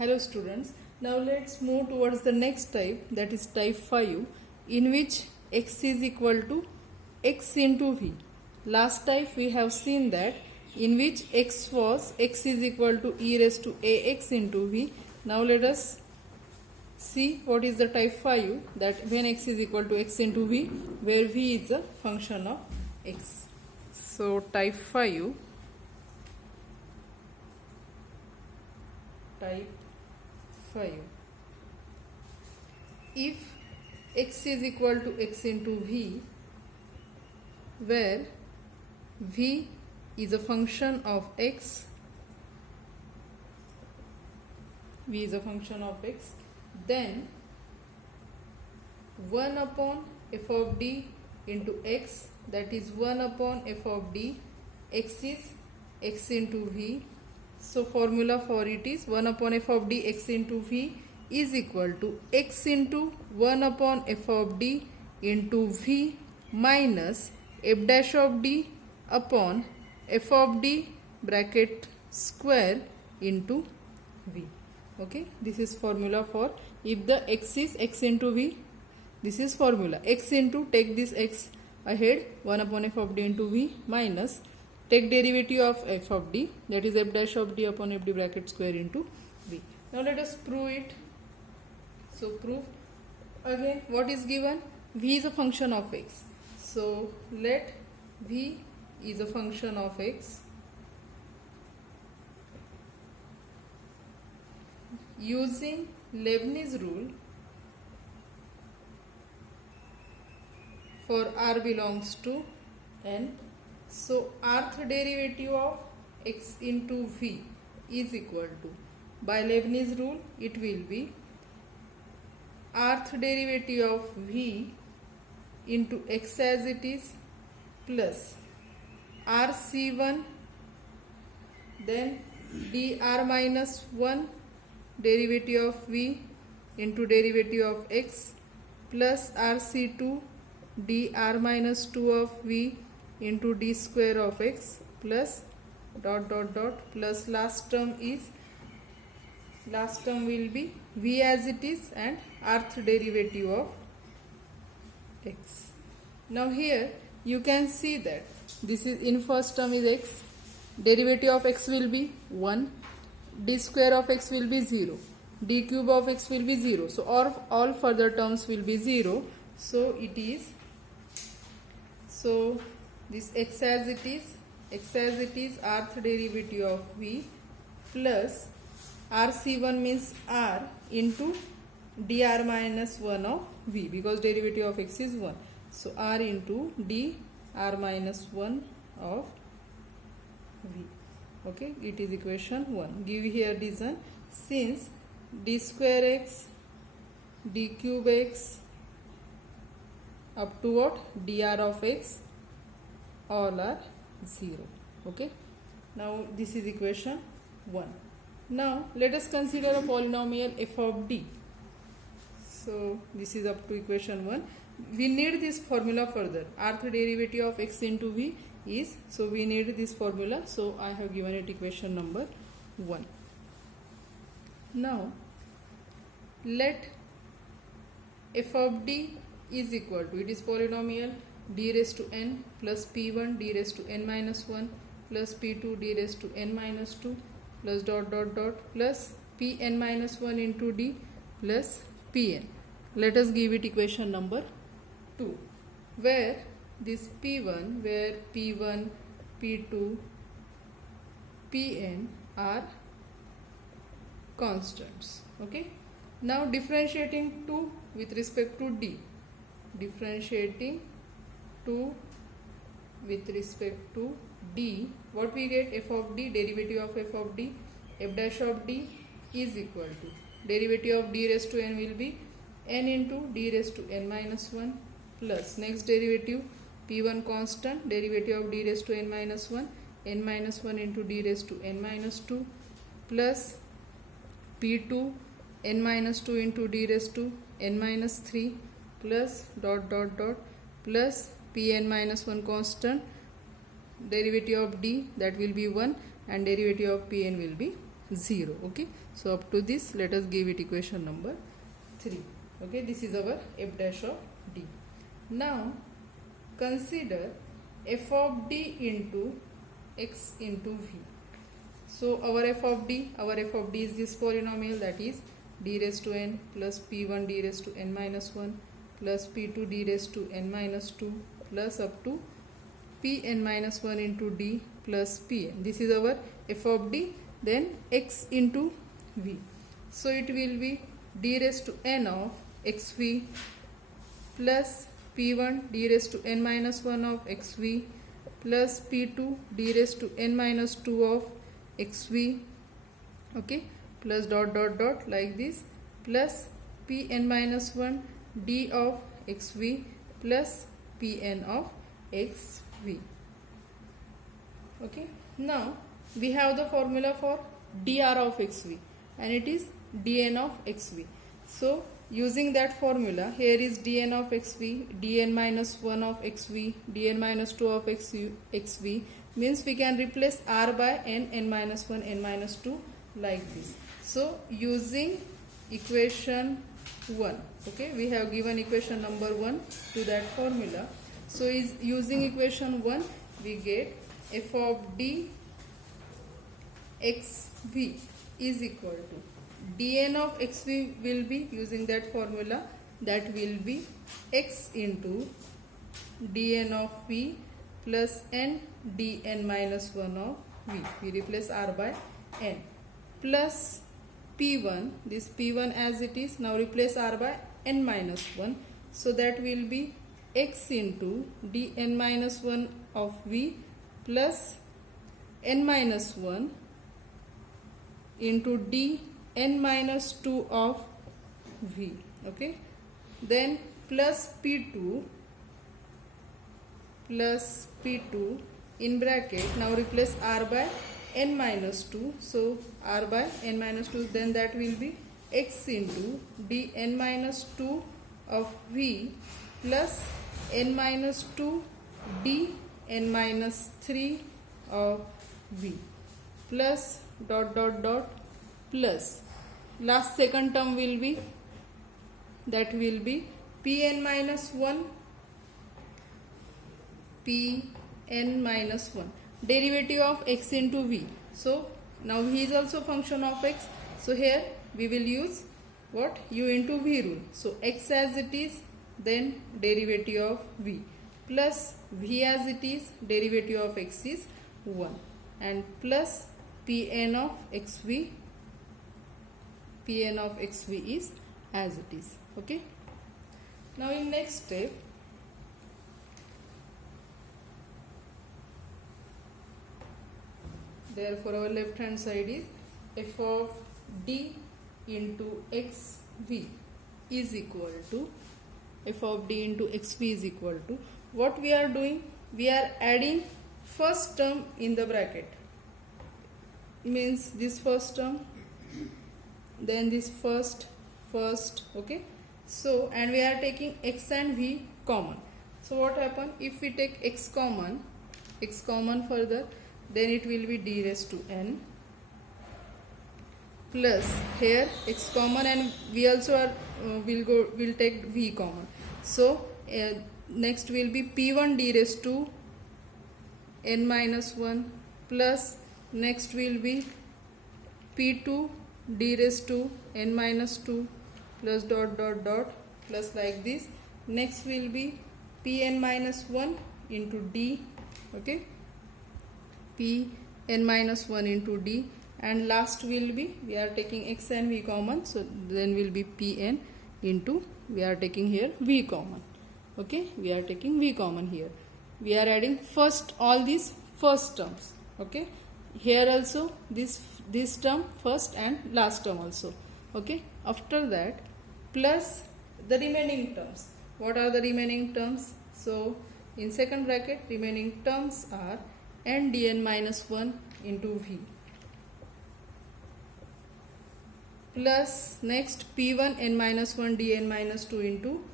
Hello students, now let's move towards the next type, that is type 5, in which x is equal to x into v. Last type we have seen that in which x is equal to e raised to ax into v. Now let us see what is the type 5, that when x is equal to x into v, where v is a function of x. So type 5, if x is equal to x into v, where v is a function of x, then 1 upon f of d into x, that is 1 upon f of d, x is x into v. So formula for it is 1 upon f of d x into v is equal to x into 1 upon f of d into v minus f dash of d upon f of d bracket square into v. Okay, this is formula for if the x is x into v. This is formula x into, take this x ahead, 1 upon f of d into v minus take derivative of f of d, that is f dash of d upon f d bracket square into v. Now let us prove it. So prove again what is given. V is a function of x. So let v is a function of x. Using Leibniz rule for r belongs to n. So rth derivative of x into v is equal to, by Leibniz rule it will be rth derivative of v into x as it is plus rc1, then dr minus 1 derivative of v into derivative of x plus rc2 dr minus 2 of v into d square of x plus dot dot dot plus last term will be v as it is and rth derivative of x. Now here you can see that this is in first term is x, derivative of x will be 1, d square of x will be 0, d cube of x will be 0. So all further terms will be 0. So it is, so this x as it is rth derivative of v plus rc1 means r into dr minus 1 of v, because derivative of x is 1. So r into dr minus 1 of v. Okay, it is equation 1. Give here reason, since d square x, d cube x up to what, dr of x, all are 0. Okay, now this is equation 1. Now let us consider a polynomial f of d. So this is up to equation 1. We need this formula further. Rth derivative of x into v is, so we need this formula. So I have given it equation number 1. Now let f of d is equal to, it is polynomial, d raised to n plus p1 d raised to n minus 1 plus p2 d raised to n minus 2 plus dot dot dot plus pn minus 1 into d plus pn. Let us give it equation number 2, where this p1, where p1, p2, pn are constants. Okay, now differentiating 2 with respect to d, differentiating 2 with respect to d, what we get, f of d, derivative of f of d, f dash of d is equal to, derivative of d raised to n will be n into d raised to n minus 1 plus next derivative p1 constant, derivative of d raised to n minus 1, n minus 1 into d raised to n minus 2 plus p2 n minus 2 into d raised to n minus 3 plus dot dot dot plus pn minus 1 constant, derivative of d, that will be 1, and derivative of pn will be 0. Okay, so up to this let us give it equation number 3. Okay, this is our f dash of d. Now consider f of d into x into v. So our f of d is this polynomial, that is d raised to n plus p1 d raised to n minus 1 plus p2 d raised to n minus 2 plus up to pn minus 1 into d plus pn. This is our f of d. Then x into v. So it will be d raised to n of xv plus p1 d raised to n minus 1 of xv plus p2 d raised to n minus 2 of xv, okay, plus dot dot dot like this, plus pn minus 1 d of xv plus pn of xv. Okay, now we have the formula for dr of xv, and it is dn of xv. So using that formula, here is dn of xv, dn minus 1 of xv, dn minus 2 of xv, means we can replace r by n minus 1, n minus 2 like this. So using equation 1, okay, we have given equation number 1 to that formula. So is using equation 1, we get f of d xv is equal to dn of xv will be, using that formula, that will be x into dn of v plus n dn minus 1 of v. We replace r by n plus p1, this p1 as it is, now replace r by n minus 1. So that will be x into dn minus 1 of v plus n minus 1 into d n minus 2 of v. Okay, then plus p2 in bracket, now replace r by n minus 2. So r by n minus 2, then that will be x into dn minus 2 of v plus n minus 2 d n minus 3 of v plus dot dot dot plus last second term will be, that will be pn minus 1 derivative of x into v. So now v is also function of x, so here we will use what, u into v rule. So x as it is, then derivative of v, plus v as it is, derivative of x is 1, and plus pn of xv is as it is. Okay, now in next step, therefore our left hand side is f of d into xv is equal to, f of d into xv is equal to, what we are doing, we are adding first term in the bracket, means this first term, then this first, okay. So and we are taking x and v common. So what happen, if we take x common further, then it will be d raised to n plus, here x common and we also are will take v common. So next will be p1 d raised to n minus 1 plus next will be p2 d raised to n minus 2 plus dot dot dot plus like this. Next will be pn minus 1 into d, okay, pn minus 1 into d, and last will be, we are taking x and v common, so then will be pn into, we are taking here v common, okay, we are taking v common here. We are adding first all these first terms, okay, here also this term first and last term also, okay. After that plus the remaining terms. What are the remaining terms? So in second bracket, remaining terms are n dn minus 1 into v plus next p1 n minus 1 dn minus 2 into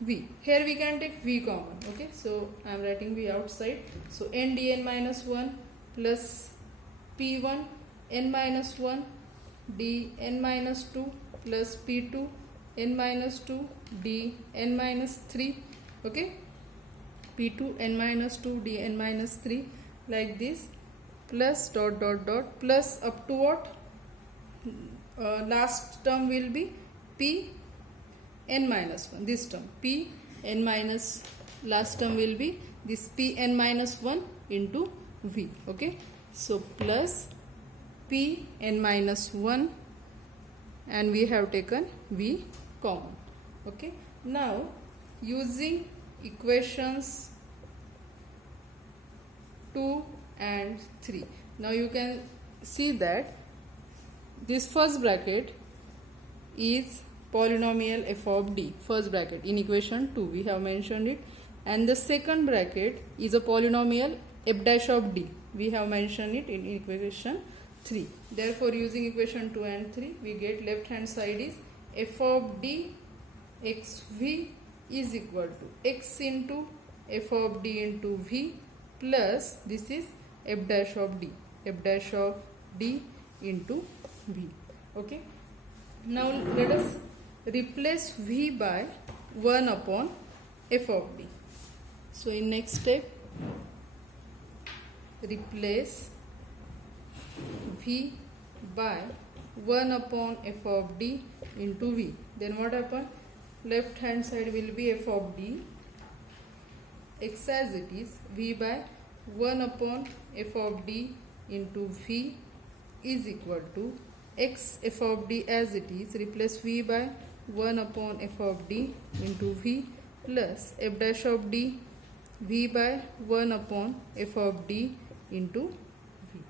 v. Here we can take v common, okay, so I am writing v outside. So n dn minus 1 plus p1 n minus 1 d n minus 2 plus p2 n minus 2 d n minus 3. Okay, p2 n minus 2 d n minus 3, like this, plus dot dot dot, plus up to what? Last term will be p n minus 1. This term p n minus, last term will be this p n minus 1 into v. Okay, so plus p n minus 1, and we have taken v common. Okay, now using equations 2 and 3, now you can see that this first bracket is polynomial f of d, first bracket in equation 2 we have mentioned it, and the second bracket is a polynomial f dash of d, we have mentioned it in equation 3. Therefore using equation 2 and 3 we get left hand side is f of d xv is equal to x into f of d into v plus this is f dash of d, f dash of d into v. Okay, now let us replace v by 1 upon f of d. So in next step, replace v by 1 upon f of d into v. Then what happen? Left hand side will be f of d, x as it is, v by 1 upon f of d into v is equal to x f of d as it is, replace v by 1 upon f of d into v plus f dash of d, v by 1 upon f of d into v.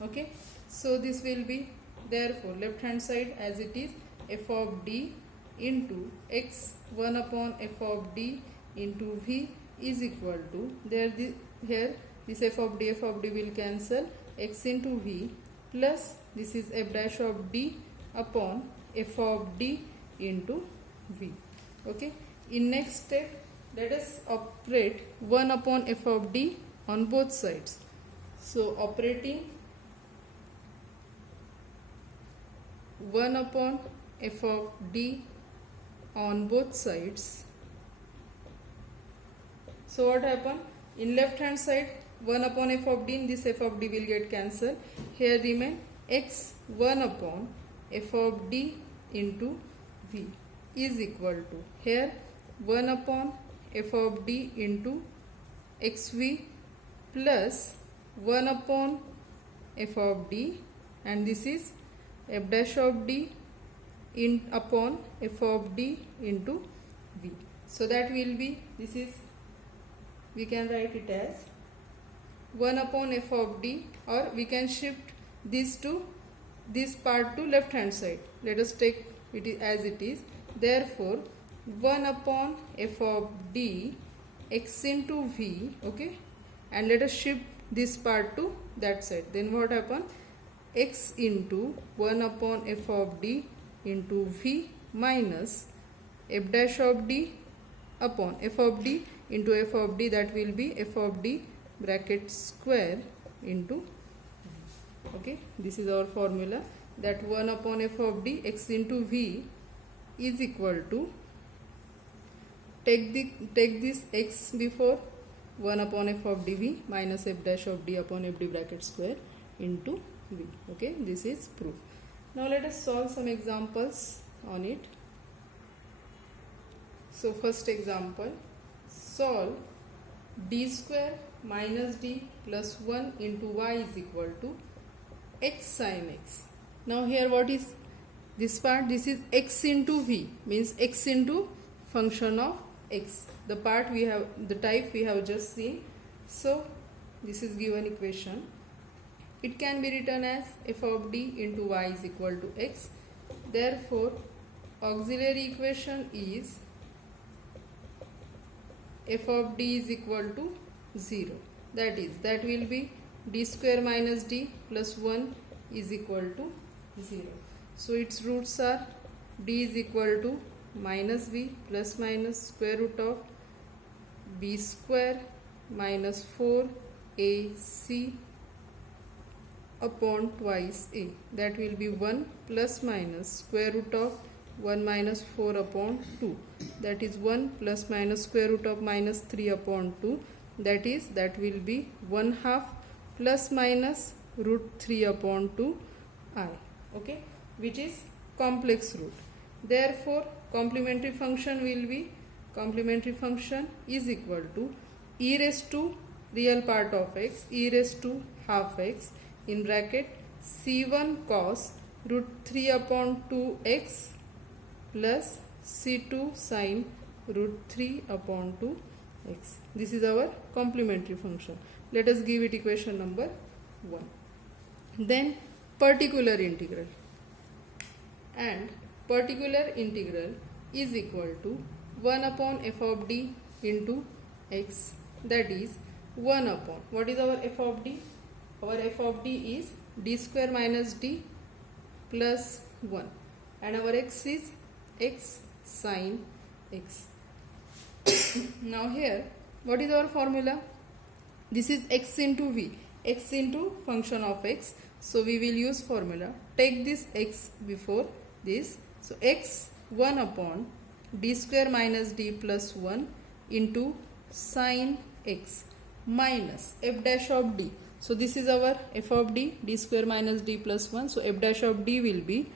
Okay, so this will be, therefore left hand side as it is, f of d into x 1 upon f of d into v is equal to, here this f of d will cancel, x into v plus this is f dash of d upon f of d into v. Okay, in next step let us operate 1 upon f of d on both sides. So operating 1 upon f of d on both sides. So what happen? In left hand side 1 upon f of d, in this f of d will get cancelled. Here remain x 1 upon f of d into v is equal to, here 1 upon f of d into xv plus 1 upon f of d, and this is f dash of d in upon f of d into v. So that will be, this is, we can write it as 1 upon f of d, or we can shift this to this part to left hand side. Let us take it as it is. Therefore 1 upon f of d x into v. Okay, and let us shift this part to that side. Then what happen? X into 1 upon f of d into v minus f dash of d upon f of d into f of d, that will be f of d bracket square into v. Okay, this is our formula, that 1 upon f of d x into v is equal to, take this x before, 1 upon f of dv minus f dash of d upon f d bracket square into v. Okay, this is proof. Now let us solve some examples on it. So first example, solve d square minus d plus 1 into y is equal to x sin x. Now here what is this part? This is x into v, means x into function of x. The part we have, the type we have just seen. So this is given equation. It can be written as f of d into y is equal to x. Therefore auxiliary equation is f of d is equal to 0. That will be d square minus d plus 1 is equal to 0. So its roots are d is equal to minus b plus minus square root of b square minus 4ac upon twice a, that will be 1 plus minus square root of 1 minus 4 upon 2, that is 1 plus minus square root of minus 3 upon 2, that will be 1 half plus minus root 3 upon 2 I, okay, which is complex root. Therefore complementary function is equal to e raised to real part of x, e raised to half x in bracket c1 cos root 3 upon 2x plus c2 sin root 3 upon 2x. This is our complementary function. Let us give it equation number 1. Then particular integral, and particular integral is equal to 1 upon f of d into x, that is 1 upon, what is our f of d? Our f of d is d square minus d plus 1, and our x is x sin x. Now here, what is our formula? This is x into v, x into function of x. So we will use formula. Take this x before this. So x 1 upon d square minus d plus 1 into sin x minus f dash of d. So this is our f of d, d square minus d plus 1. So f dash of d will be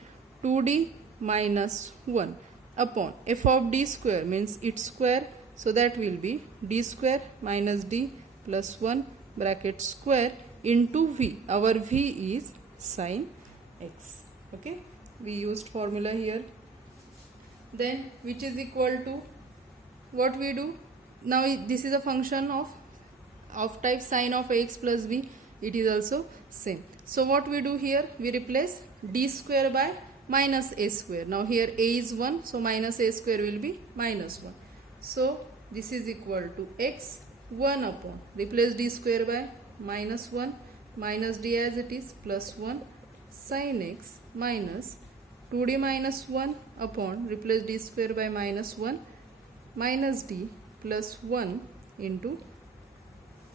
2d minus 1 upon f of d square, means its square. So that will be d square minus d plus 1 bracket square into v. Our v is sin x. Okay, we used formula here. Then which is equal to, what we do now, this is a function of type sin of ax plus b, it is also same. So what we do here, we replace d square by minus a square. Now here a is 1, so minus a square will be minus 1. So this is equal to x 1 upon, replace d square by minus 1 minus d as it is plus 1 sin x minus 2d minus 1 upon, replace d square by minus 1 minus d plus 1 into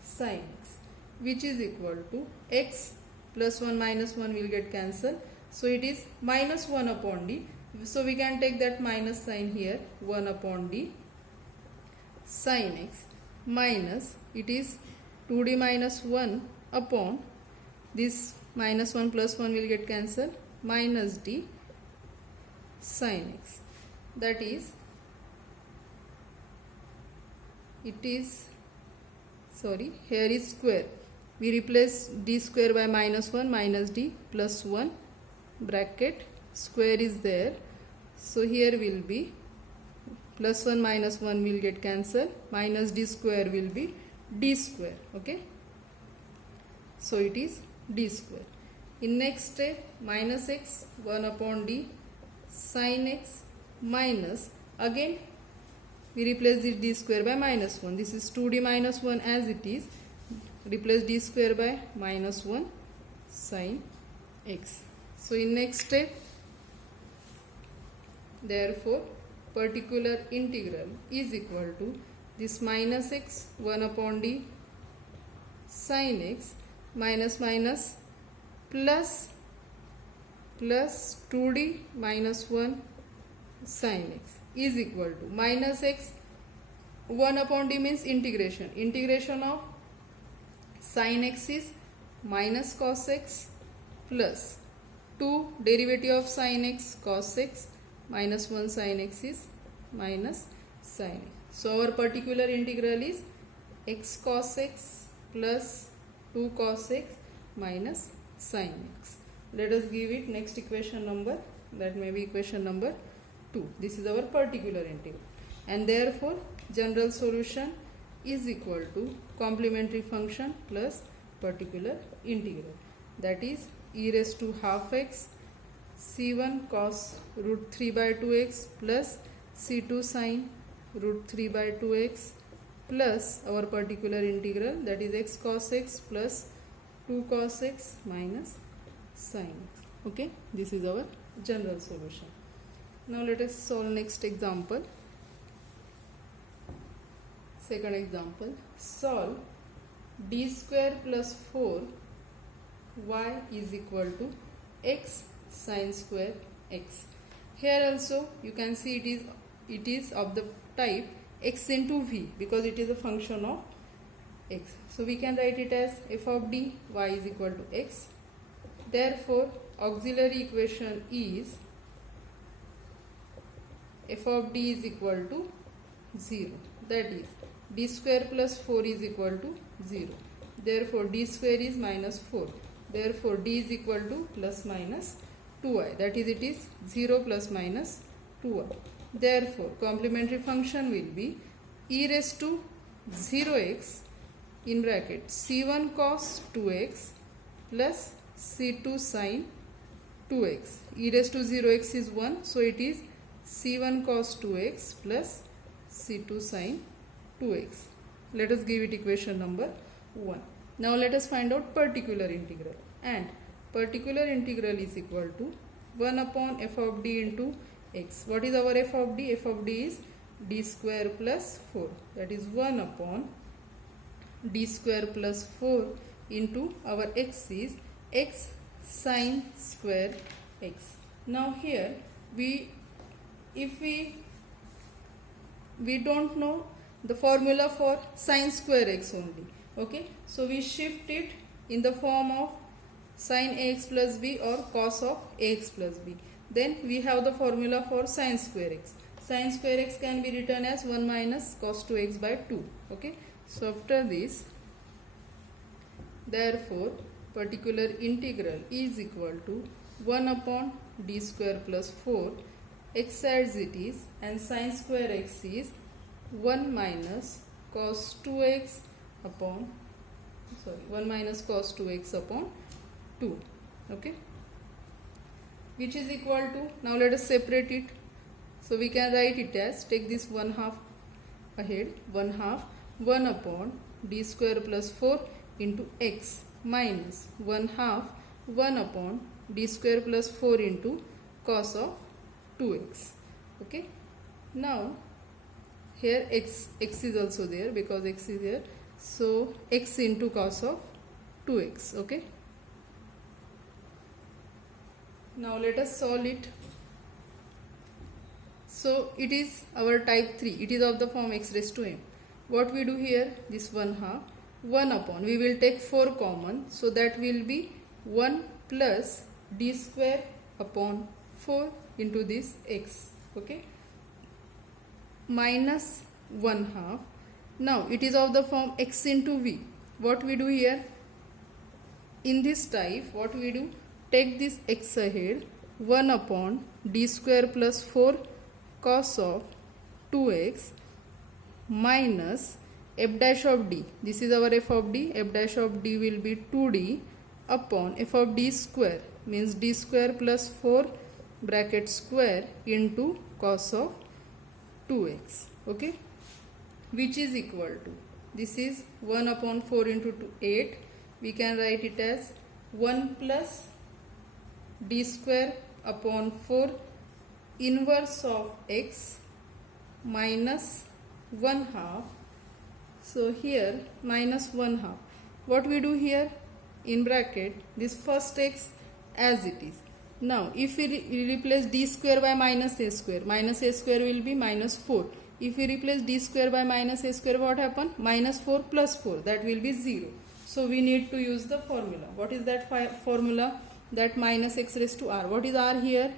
sin x, which is equal to x plus 1 minus 1 will get cancelled. So it is minus 1 upon d. So we can take that minus sign here, 1 upon d sin x minus, it is 2d minus 1 upon, this minus 1 plus 1 will get cancelled, minus d sin x, that is, it is, sorry, here is square. We replace d square by minus 1 minus d plus 1 bracket square is there. So here will be plus 1 minus 1 will get cancelled, minus d square will be d square. Okay, so it is d square. In next step, minus x 1 upon d sin x minus, again we replace this d square by minus 1. This is 2d minus 1 as it is, replace d square by minus 1 sin x. So in next step, therefore particular integral is equal to this minus x 1 upon d sin x minus minus plus 2d minus 1 sin x is equal to minus x 1 upon d means integration of sin x is minus cos x plus 2 derivative of sin x cos x minus 1 sin x is minus sin x. So our particular integral is x cos x plus 2 cos x minus sin x. Let us give it next equation number, that may be equation number 2. This is our particular integral, and therefore general solution is equal to complementary function plus particular integral, that is e raised to half x c1 cos root 3 by 2x plus c2 sin root 3 by 2x plus our particular integral, that is x cos x plus 2 cos x minus sin x. Okay, this is our general solution. Now let us solve next example. Second example, solve d square plus 4 y is equal to x sine square x. Here also you can see it is of the type x into v because it is a function of x. So we can write it as f of d y is equal to x. Therefore auxiliary equation is f of d is equal to 0, that is d square plus 4 is equal to 0. Therefore d square is minus 4. Therefore d is equal to plus minus 2i, that is it is 0 plus minus 2i. Therefore complementary function will be e raised to 0x in bracket c1 cos 2x plus c2 sin 2x. E raised to 0x is 1, so it is c1 cos 2x plus c2 sin 2x. Let us give it equation number 1. Now let us find out particular integral, and particular integral is equal to 1 upon f of d into x. What is our f of d? F of d is d square plus 4, that is 1 upon d square plus 4 into our x is x sine square x. Now here if we don't know the formula for sine square x only, okay, so we shift it in the form of sine ax plus b or cos of ax plus b. Then we have the formula for sine square x. Sine square x can be written as 1 minus cos 2x by 2. Okay, so after this, therefore particular integral is equal to 1 upon d square plus 4 x as it is, and sine square x is 1 minus cos 2x upon 1 minus cos 2x upon 2. Okay, which is equal to, now let us separate it. So we can write it as, take this 1 half ahead, 1 half 1 upon d square plus 4 into x minus 1 half 1 upon d square plus 4 into cos of 2x. Okay, now here x is also there because x is here, so x into cos of 2x. Okay, now let us solve it. So it is our type 3, it is of the form x raised to m. What we do here, this 1 half 1 upon, we will take 4 common, so that will be 1 plus d square upon 4 into this x. Okay, minus 1 half. Now it is of the form x into v. What we do here, in this type, what we do, take this x ahead, 1 upon d square plus 4 cos of 2x minus f dash of d. This is our f of d. F dash of d will be 2d upon f of d square, means d square plus 4 bracket square into cos of 2x. Okay, which is equal to, this is 1 upon 4 into 2, 8. We can write it as 1 plus d square upon 4 inverse of x minus 1 half. So here minus 1 half. What we do here, in bracket this first x as it is. Now if we replace d square by minus a square will be minus 4. If we replace d square by minus a square, what happen? Minus 4 plus 4, that will be 0. So we need to use the formula. What is that formula? That minus x raised to r. What is r here?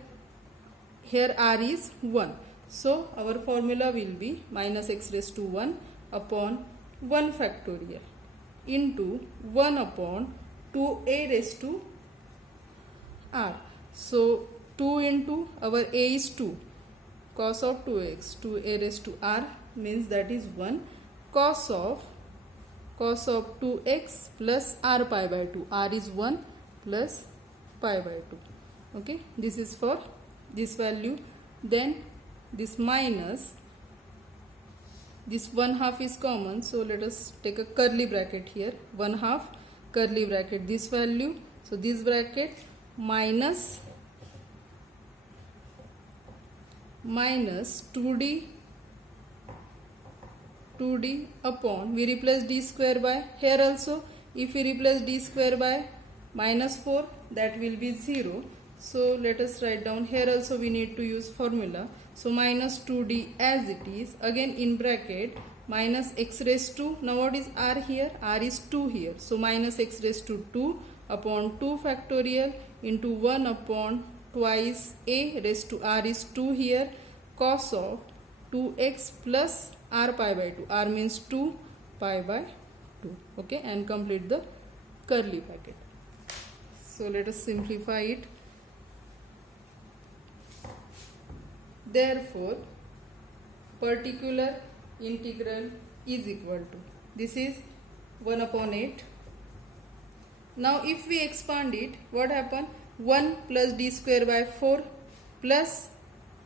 Here r is 1. So our formula will be minus x raised to 1 upon 1 factorial into 1 upon 2a raised to r. So 2 into our a is 2, cos of 2x, 2a raised to r means that is 1, cos of 2x plus r pi by 2, r is 1 plus pi by 2. Okay, this is for this value. Then this minus, this 1 half is common, so let us take a curly bracket here, 1 half curly bracket this value, so this bracket minus 2d upon, we replace d square by, here also if we replace d square by minus 4, that will be 0. So let us write down here also we need to use formula. So minus 2d as it is, again in bracket minus x raised to, now what is r here? R is 2 here. So minus x raised to 2 upon 2 factorial into 1 upon twice a raised to r is 2 here, cos of 2x plus r pi by 2. R means 2 pi by 2. Okay, and complete the curly bracket. So let us simplify it. Therefore, particular integral is equal to, this is 1 upon 8. Now if we expand it, what happen? 1 plus d square by 4 plus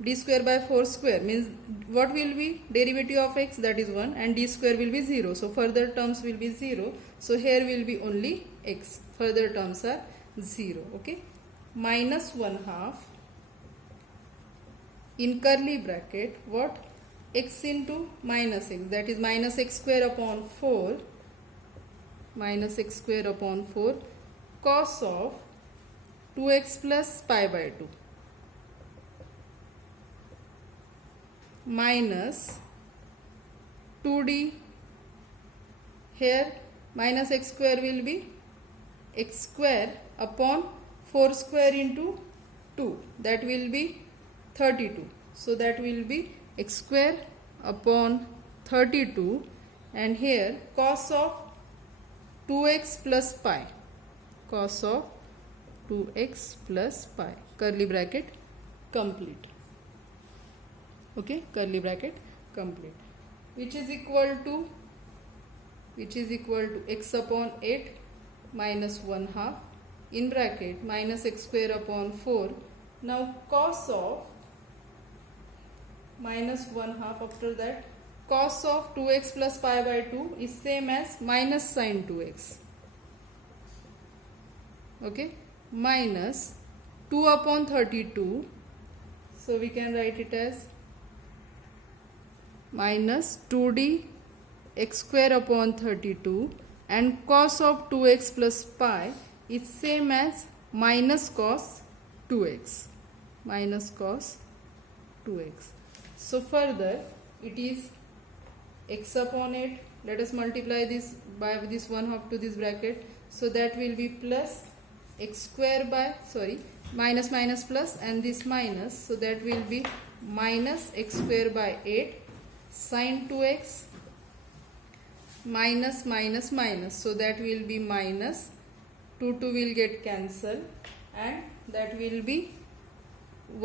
d square by 4 square means what will be derivative of x, that is 1, and d square will be 0. So further terms will be 0. So here will be only x. Further terms are 0. Okay. Minus 1/2 in curly bracket, what? X into minus x, that is minus x square upon 4, minus x square upon 4, cos of 2x plus pi by 2 minus 2d, here minus x square will be x square upon 4 square into 2, that will be 32. So that will be x square upon 32, and here cos of 2x plus pi, cos of 2x plus pi, curly bracket complete. Okay, curly bracket complete, which is equal to x upon 8 minus 1/2 in bracket minus x square upon 4. Now cos of minus 1/2, after that cos of 2x plus pi by 2 is same as minus sin 2x. Okay, minus 2 upon 32. So we can write it as minus 2d x square upon 32, and cos of 2x plus pi is same as minus cos 2x, minus cos 2x. So further it is x upon 8. Let us multiply this by this 1/2 to this bracket. So that will be plus x square by, minus minus plus, and this minus. So that will be minus x square by 8 sin 2x minus minus minus. So that will be minus 2 will get cancelled, and that will be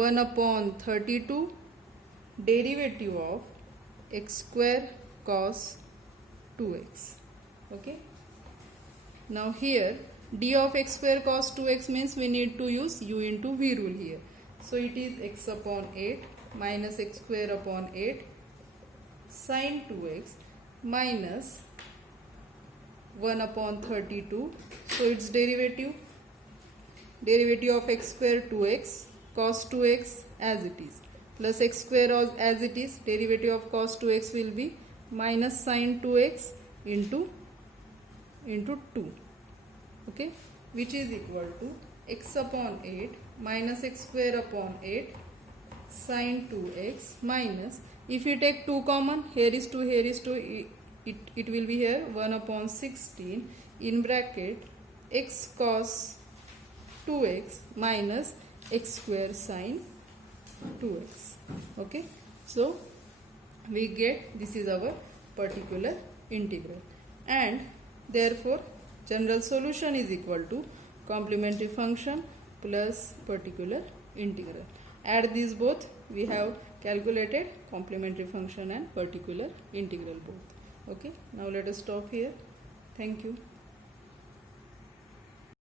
1 upon 32 derivative of x square cos 2x. Okay. Now here d of x square cos 2x means we need to use u into v rule here. So it is x upon 8 minus x square upon 8 sin 2x minus 1 upon 32. So its derivative of x square 2x cos 2x as it is, plus x square as it is, derivative of cos 2x will be minus sin 2x into 2. Okay, which is equal to x upon 8 minus x square upon 8 sin 2x minus, if you take 2 common, here is 2, here is 2, it will be here 1 upon 16 in bracket x cos 2x minus x square sin 2x. Okay, so we get this is our particular integral, and therefore general solution is equal to complementary function plus particular integral. Add these both, we have calculated complementary function and particular integral both. Okay, now let us stop here. Thank you.